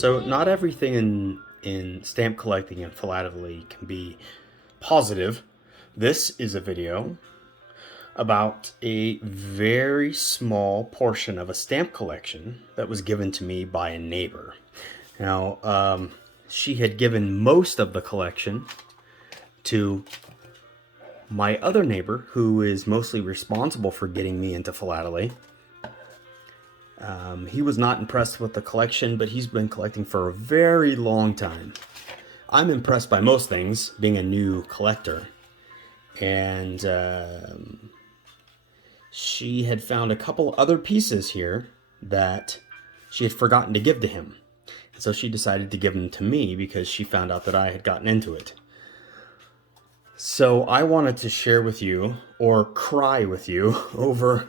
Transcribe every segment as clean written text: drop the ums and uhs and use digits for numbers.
So not everything in stamp collecting and philately can be positive. This is a video about a very small portion of a stamp collection that was given to me by a neighbor. Now, she had given most of the collection to my other neighbor, who is mostly responsible for getting me into philately. He was not impressed with the collection, but he's been collecting for a very long time. I'm impressed by most things, being a new collector. And she had found a couple other pieces here that she had forgotten to give to him. And so she decided to give them to me because she found out that I had gotten into it. So I wanted to share with you, or cry with you, over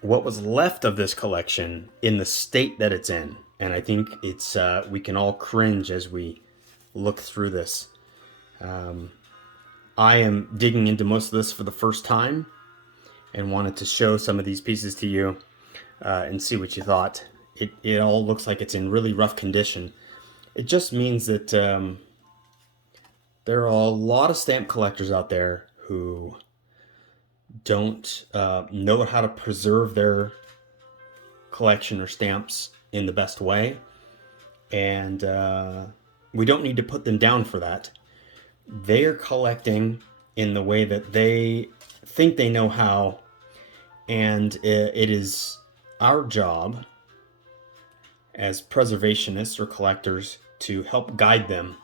what was left of this collection in the state that it's in. And I think it's we can all cringe as we look through this. I am digging into most of this for the first time and wanted to show some of these pieces to you and see what you thought. It all looks like it's in really rough condition. It just means that there are a lot of stamp collectors out there who don't know how to preserve their collection or stamps in the best way, and we don't need to put them down for that. They are collecting in the way that they think they know how, and it is our job as preservationists or collectors to help guide them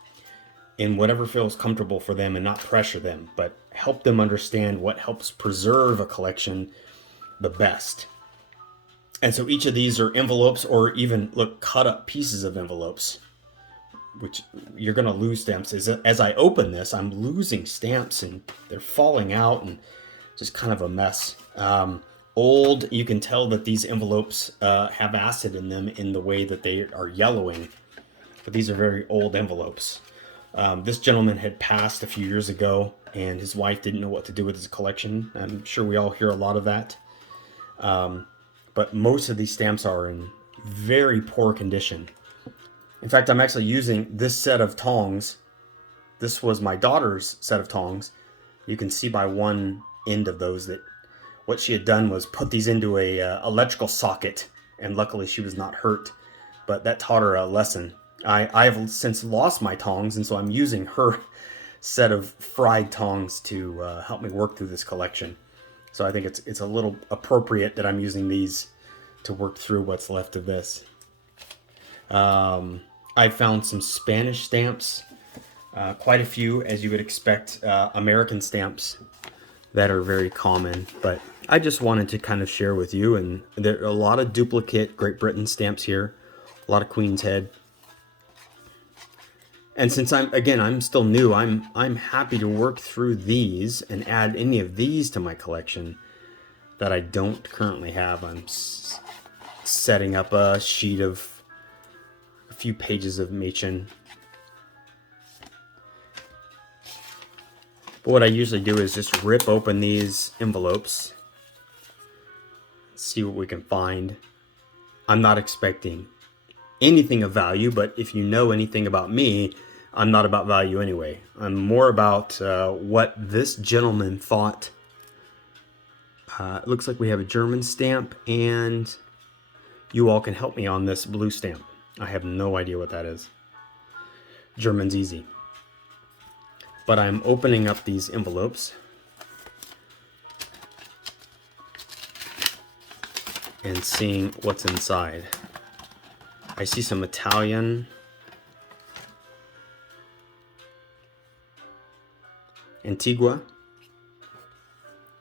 in whatever feels comfortable for them and not pressure them, but help them understand what helps preserve a collection the best. And so each of these are envelopes, or even look, cut up pieces of envelopes, which you're going to lose stamps. As I open this, I'm losing stamps and they're falling out and just kind of a mess. Old, you can tell that these envelopes have acid in them in the way that they are yellowing, but these are very old envelopes. This gentleman had passed a few years ago, and his wife didn't know what to do with his collection. I'm sure we all hear a lot of that. But most of these stamps are in very poor condition. In fact, I'm actually using this set of tongs. This was my daughter's set of tongs. You can see by one end of those that what she had done was put these into a electrical socket, and luckily she was not hurt. But that taught her a lesson. I have since lost my tongs, and so I'm using her set of fried tongs to help me work through this collection. So I think it's a little appropriate that I'm using these to work through what's left of this. I found some Spanish stamps, quite a few, as you would expect, American stamps that are very common, but I just wanted to kind of share with you. And there are a lot of duplicate Great Britain stamps here, a lot of Queen's Head. And since I'm still new, I'm happy to work through these and add any of these to my collection that I don't currently have. I'm setting up a sheet of a few pages of Machen. But what I usually do is just rip open these envelopes, see what we can find. I'm not expecting anything of value, but if you know anything about me, I'm not about value anyway. I'm more about what this gentleman thought. It looks like we have a German stamp, and you all can help me on this blue stamp. I have no idea what that is. German's easy. But I'm opening up these envelopes and seeing what's inside. I see some Italian, Antigua.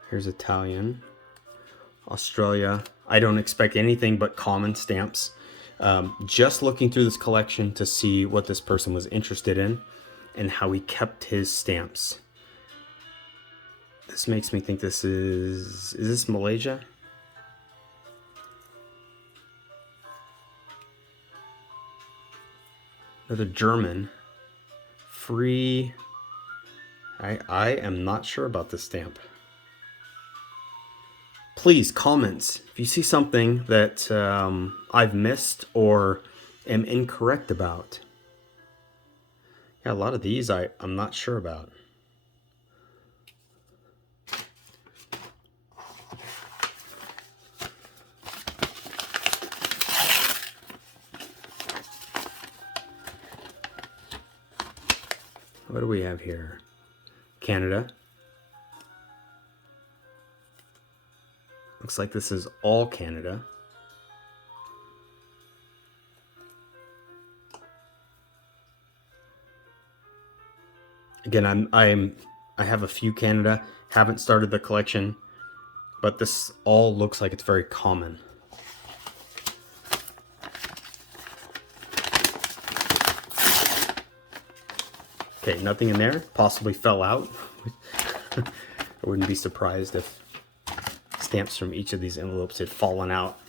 Here's Italian, Australia. I don't expect anything but common stamps. Just looking through this collection to see what this person was interested in and how he kept his stamps. This makes me think this is this Malaysia? Another German. Free. I am not sure about this stamp. Please, comments. If you see something that I've missed or am incorrect about. Yeah, a lot of these I'm not sure about. What do we have here? Canada. Looks like this is all Canada. Again, I have a few Canada, haven't started the collection, but this all looks like it's very common. Okay, nothing in there. Possibly fell out. I wouldn't be surprised if stamps from each of these envelopes had fallen out.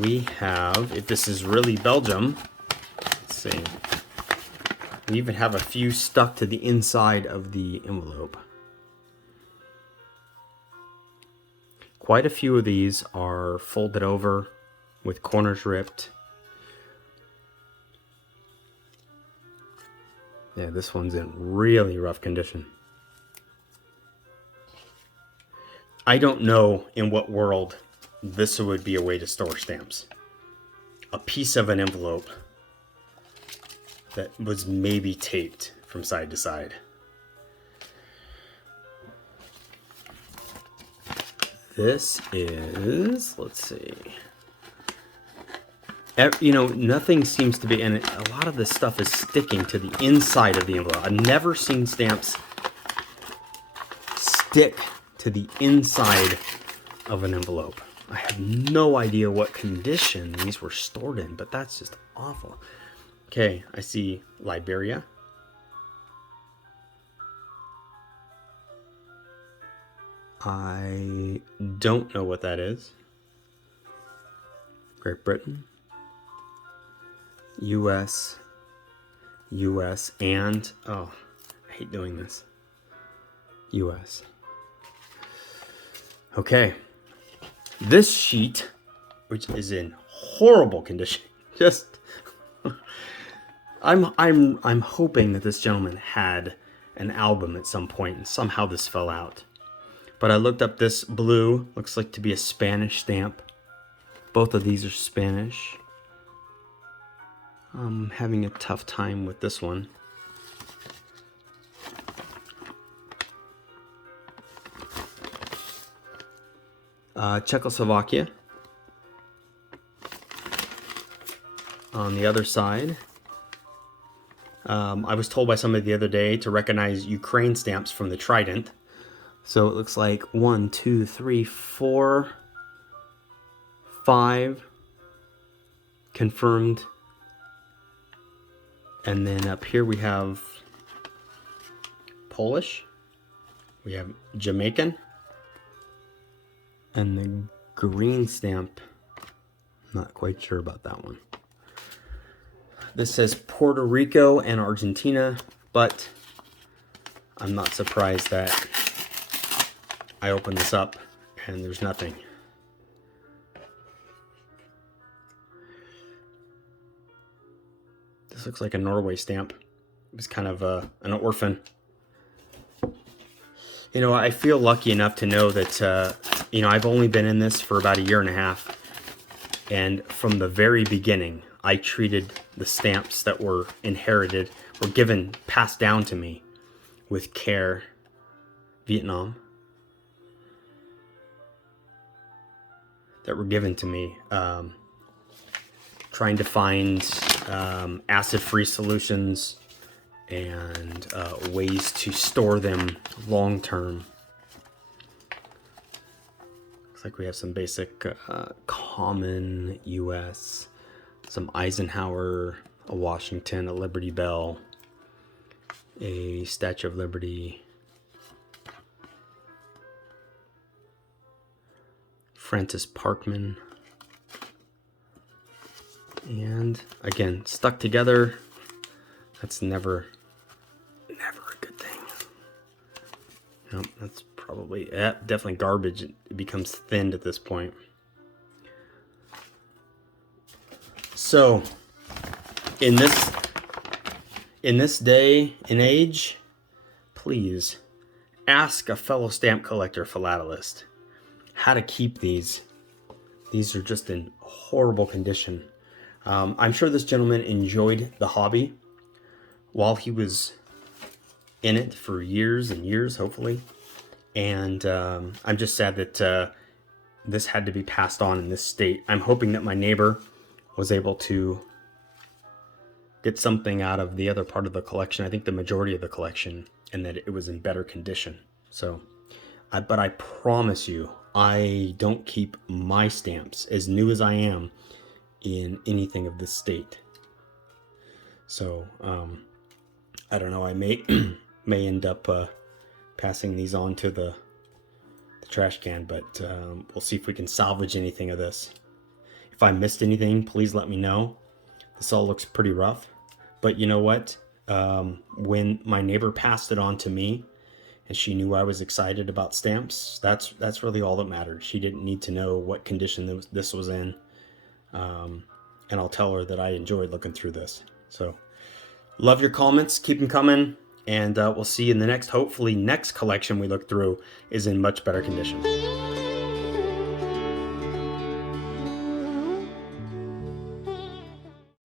We have, if this is really Belgium, let's see. We even have a few stuck to the inside of the envelope. Quite a few of these are folded over with corners ripped. Yeah, this one's in really rough condition. I don't know in what world this would be a way to store stamps. A piece of an envelope that was maybe taped from side to side. This is, let's see. You know, nothing seems to be, and a lot of this stuff is sticking to the inside of the envelope. I've never seen stamps stick to the inside of an envelope. I have no idea what condition these were stored in, but that's just awful. Okay, I see Liberia. I don't know what that is. Great Britain. US, and, oh, I hate doing this. US. Okay. This sheet, which is in horrible condition, just, I'm hoping that this gentleman had an album at some point and somehow this fell out. But I looked up this blue, looks like to be a Spanish stamp. Both of these are Spanish. I'm having a tough time with this one. Czechoslovakia. On the other side, I was told by somebody the other day to recognize Ukraine stamps from the Trident. So it looks like 1, 2, 3, 4, 5 confirmed. And then up here we have Polish, we have Jamaican, and the green stamp, not quite sure about that one. This says Puerto Rico and Argentina, but I'm not surprised that I opened this up and there's nothing. This looks like a Norway stamp. It was kind of an orphan. You know, I feel lucky enough to know that, you know, I've only been in this for about 1.5 years. And from the very beginning, I treated the stamps that were inherited, were given, passed down to me with care. Vietnam. That were given to me. Trying to find acid-free solutions and ways to store them long-term. Looks like we have some basic common US, some Eisenhower, a Washington, a Liberty Bell, a Statue of Liberty, Francis Parkman. And again, stuck together. That's never a good thing. Nope, that's probably definitely garbage. It becomes thinned at this point. So, in this day and age, please ask a fellow stamp collector philatelist how to keep these. These are just in horrible condition. I'm sure this gentleman enjoyed the hobby while he was in it for years and years, hopefully. And I'm just sad that this had to be passed on in this state. I'm hoping that my neighbor was able to get something out of the other part of the collection. I think the majority of the collection, and that it was in better condition. So, but I promise you, I don't keep my stamps, as new as I am, in anything of this state. So, I don't know. I may may end up passing these on to the trash can, but we'll see if we can salvage anything of this. If I missed anything, please let me know. This all looks pretty rough, but you know what? When my neighbor passed it on to me, and she knew I was excited about stamps, that's really all that mattered. She didn't need to know what condition this was in, and I'll tell her that I enjoyed looking through this. So, love your comments. Keep them coming, and we'll see you in the hopefully next collection we look through is in much better condition.